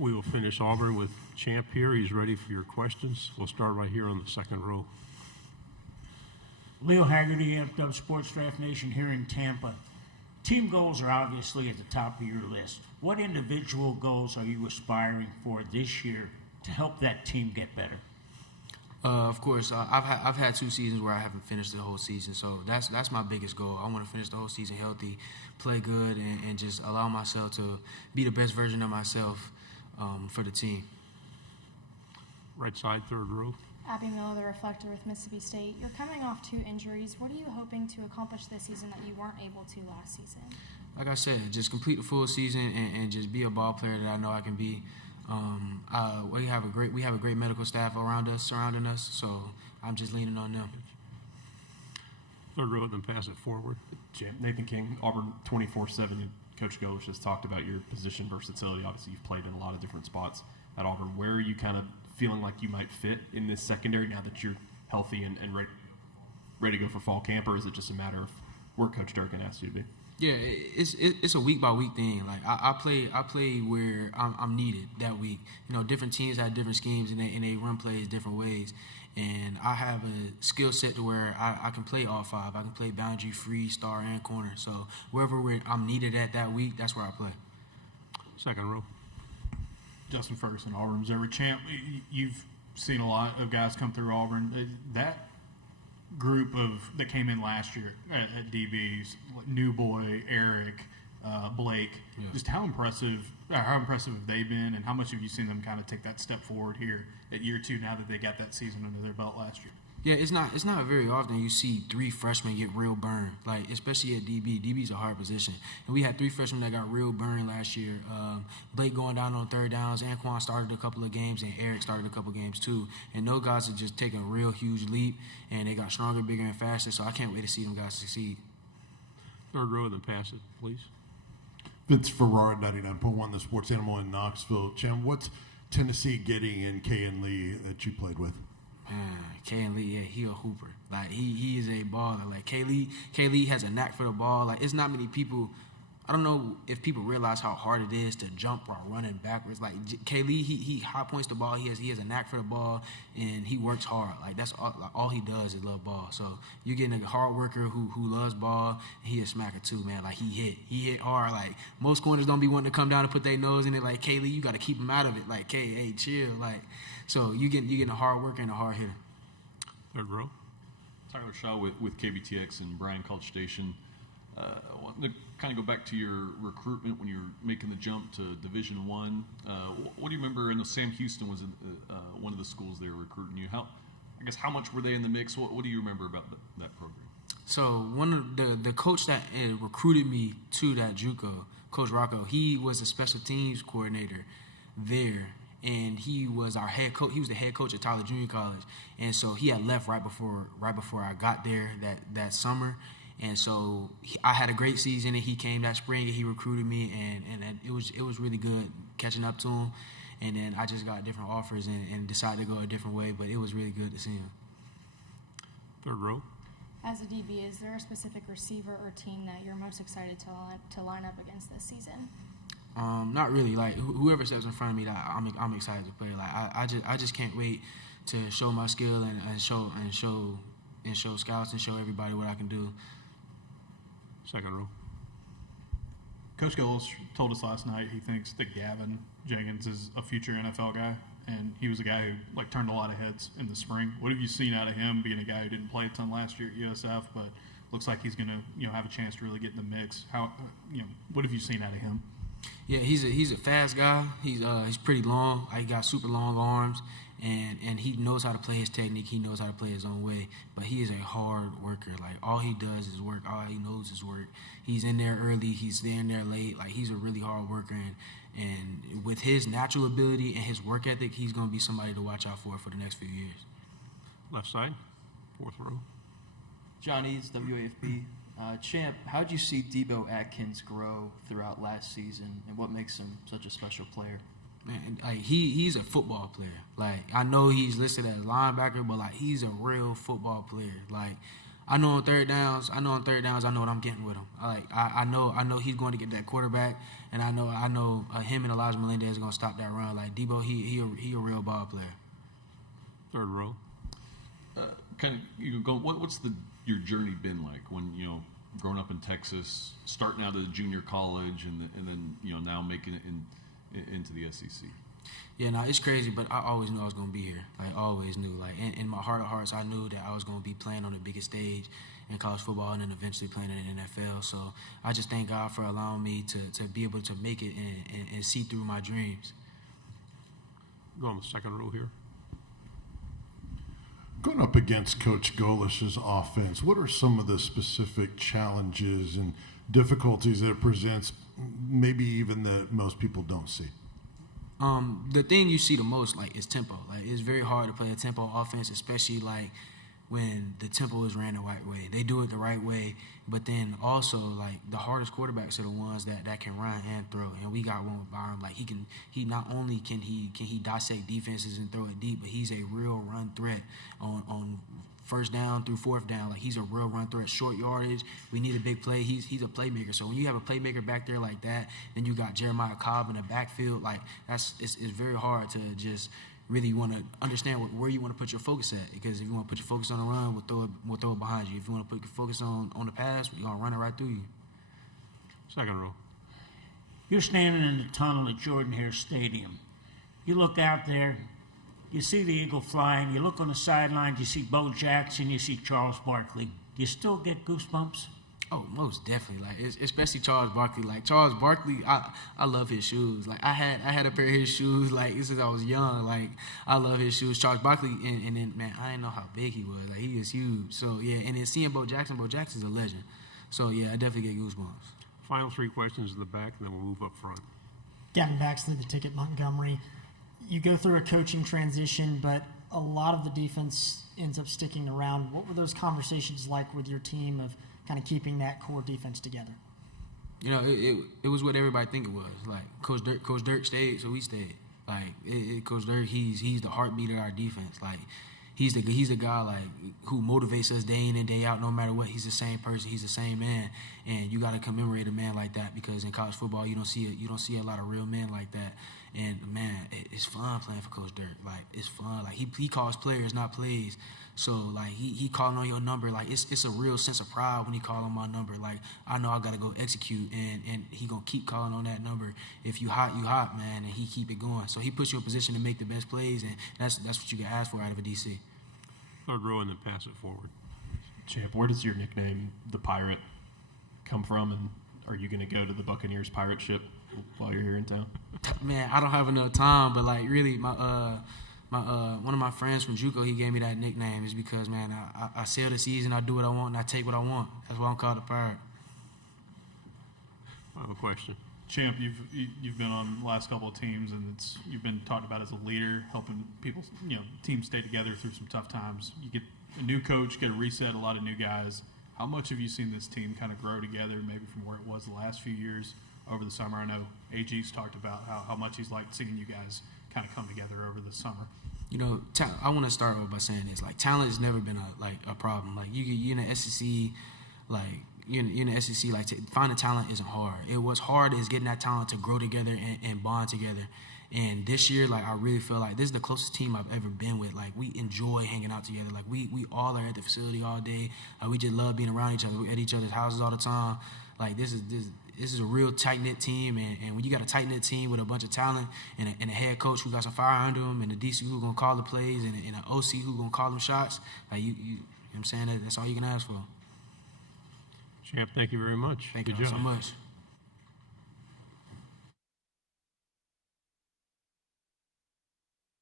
We will finish Auburn with Champ here. He's ready for your questions. We'll start right here on the second row. Leo Haggerty, FW Sports Draft Nation here in Tampa. Team goals are obviously at the top of your list. What individual goals are you aspiring for this year to help that team get better? Of course, I've had 2 seasons where I haven't finished the whole season, so that's my biggest goal. I want to finish the whole season healthy, play good, and just allow myself to be the best version of myself for the team. Right side, third row. Abby Miller, the Reflector with Mississippi State. You're coming off 2 injuries. What are you hoping to accomplish this season that you weren't able to last season? Like I said, just complete the full season and just be a ball player that I know I can be. We have a great medical staff surrounding us, so I'm just leaning on them. Third row, then pass it forward. Jim, Nathan King, Auburn 24/7. Coach Golich has talked about your position versatility. Obviously, you've played in a lot of different spots at Auburn. Where are you kind of feeling like you might fit in this secondary now that you're healthy and ready to go for fall camp, or is it just a matter of where Coach Durkin asked you to be? Yeah, it's a week by week thing. Like I play where I'm needed that week. You know, different teams have different schemes and they run plays different ways. And I have a skill set to where I can play all 5. I can play boundary, free, star, and corner. So wherever I'm needed at that week, that's where I play. Second row. Justin Ferguson, Auburn Missouri champ. You've seen a lot of guys come through Auburn. That group that came in last year at DBs, like New Boy, Eric, Blake, just how impressive have they been, and how much have you seen them kind of take that step forward here at year 2 now that they got that season under their belt last year? Yeah, it's not very often you see 3 freshmen get real burned, like especially at DB. DB's a hard position, and we had 3 freshmen that got real burned last year. Blake going down on third downs, Anquan started a couple of games, and Eric started a couple of games too. And those guys are just taking a real huge leap, and they got stronger, bigger, and faster. So I can't wait to see them guys succeed. Third row, then pass it, please. Vince Ferrara, 99.1, the Sports Animal in Knoxville. Jim, what's Tennessee getting in Kay and Lee that you played with? Kay and Lee, yeah, he a hooper. Like he is a baller. Like Kay Lee has a knack for the ball. Like it's not many people. I don't know if people realize how hard it is to jump while running backwards. Like Kay Lee, he high points the ball. He has a knack for the ball, and he works hard. Like that's all he does is love ball. So you're getting a hard worker who loves ball. And he a smacker too, man. Like he hit hard. Like most corners don't be wanting to come down and put their nose in it. Like Kay Lee, you got to keep him out of it. Like Kay, hey, chill. Like so you getting a hard worker and a hard hitter. Third row. Tyler Shaw with KBTX and Bryan College Station. I want to kind of go back to your recruitment when you were making the jump to Division I. What do you remember? I know Sam Houston was one of the schools they were recruiting you. How much were they in the mix? What do you remember about that program? So one of the coach that recruited me to that JUCO, Coach Rocco, he was a special teams coordinator there. And he was our head coach. He was the head coach at Tyler Junior College, and so he had left right before I got there that summer. And so I had a great season, and he came that spring, and he recruited me, and it was really good catching up to him. And then I just got different offers and decided to go a different way, but it was really good to see him. Third row. As a DB, is there a specific receiver or team that you're most excited to line up against this season? Not really. Like whoever steps in front of me, I'm excited to play. Like I just can't wait to show my skill and show scouts and show everybody what I can do. Second row. Coach Golich told us last night he thinks that Gavin Jenkins is a future NFL guy, and he was a guy who turned a lot of heads in the spring. What have you seen out of him, being a guy who didn't play a ton last year at USF, but looks like he's going to have a chance to really get in the mix? What have you seen out of him? Yeah, he's a fast guy. He's pretty long. He got super long arms, and he knows how to play his technique. He knows how to play his own way. But he is a hard worker. Like all he does is work. All he knows is work. He's in there early. He's in there late. Like he's a really hard worker, and with his natural ability and his work ethic, he's gonna be somebody to watch out for the next few years. Left side, fourth row. John Eads, WAFB. Champ, how did you see Debo Atkins grow throughout last season, and what makes him such a special player? Man, like he's a football player. Like I know he's listed as linebacker, but like he's a real football player. Like I know on third downs, I know what I'm getting with him. I know he's going to get that quarterback, and I know him and Elijah Melendez are going to stop that run. Like Debo, he a real ball player. Third row. What's your journey been like when growing up in Texas, starting out at junior college, and then now making it into the SEC? Yeah, no, it's crazy, but I always knew I was going to be here. Like, always knew. Like, in my heart of hearts, I knew that I was going to be playing on the biggest stage in college football and then eventually playing in the NFL. So I just thank God for allowing me to be able to make it and see through my dreams. Go on the second row here. Going up against Coach Golish's offense, what are some of the specific challenges and difficulties that it presents, maybe even that most people don't see? The thing you see the most, like, is tempo. Like, it's very hard to play a tempo offense, especially, like, when the tempo is ran the right way. They do it the right way, but then also, like, the hardest quarterbacks are the ones that can run and throw. And we got one with Byron. Like, he not only can he dissect defenses and throw it deep, but he's a real run threat on first down through fourth down. Like, he's a real run threat, short yardage. We need a big play. He's a playmaker. So when you have a playmaker back there like that, then you got Jeremiah Cobb in the backfield. Like, it's very hard to just really want to understand where you want to put your focus at. Because if you want to put your focus on the run, we'll throw it behind you. If you want to put your focus on the pass, we're gonna run it right through you. Second row. You're standing in the tunnel at Jordan-Hare Stadium. You look out there, you see the eagle flying, you look on the sidelines, you see Bo Jackson, you see Charles Barkley. Do you still get goosebumps? Oh, most definitely. Like, especially Charles Barkley. Like, Charles Barkley, I love his shoes. Like, I had a pair of his shoes, like, since I was young. Like, I love his shoes. Charles Barkley, and then, man, I didn't know how big he was. Like, he is huge. So, yeah, and then seeing Bo Jackson's a legend. So, yeah, I definitely get goosebumps. Final three questions in the back, and then we'll move up front. Gavin Baxley, the Ticket Montgomery. You go through a coaching transition, but a lot of the defense ends up sticking around. What were those conversations like with your team of kind of keeping that core defense together? You know, it was what everybody think it was. Like, Coach Dirk stayed, so we stayed. Like, Coach Dirk, he's the heartbeat of our defense. Like, he's the guy, like, who motivates us day in and day out. No matter what, he's the same person. He's the same man, and you got to commemorate a man like that, because in college football you don't see a lot of real men like that. And man, it's fun playing for Coach Dirk. Like, it's fun. Like, he calls players, not plays. So, like, he calling on your number. Like, it's a real sense of pride when he call on my number. Like, I know I got to go execute, and he going to keep calling on that number. If you hot, man, and he keep it going. So he puts you in position to make the best plays, and that's what you can ask for out of a DC. Third row, and then pass it forward. Champ, where does your nickname, the Pirate, come from? And are you going to go to the Buccaneers pirate ship while you're here in town? Man, I don't have enough time, but, like, really, my one of my friends from JUCO, he gave me that nickname. Is because, man, I sail the season, I do what I want, and I take what I want. That's why I'm called the Pirate. I have a question. Champ, you've been on the last couple of teams, and you've been talked about as a leader, helping people, teams stay together through some tough times. You get a new coach, get a reset, a lot of new guys. How much have you seen this team kind of grow together, maybe from where it was the last few years over the summer? I know AG's talked about how much he's liked seeing you guys kind of come together over the summer. You know, I want to start off by saying this. Like, talent has never been a problem. Like, you're in the SEC, like, you're in the SEC, like, finding talent isn't hard. What's hard is getting that talent to grow together and bond together. And this year, like, I really feel like this is the closest team I've ever been with. Like, we enjoy hanging out together. Like, we all are at the facility all day. Like, we just love being around each other. We're at each other's houses all the time. Like, this is a real tight-knit team, and when you got a tight-knit team with a bunch of talent and a head coach who got some fire under him, and a DC who's going to call the plays, and an OC who's going to call them shots, like, you know what I'm saying? That's all you can ask for. Champ, thank you very much. Thank Good you job. so much.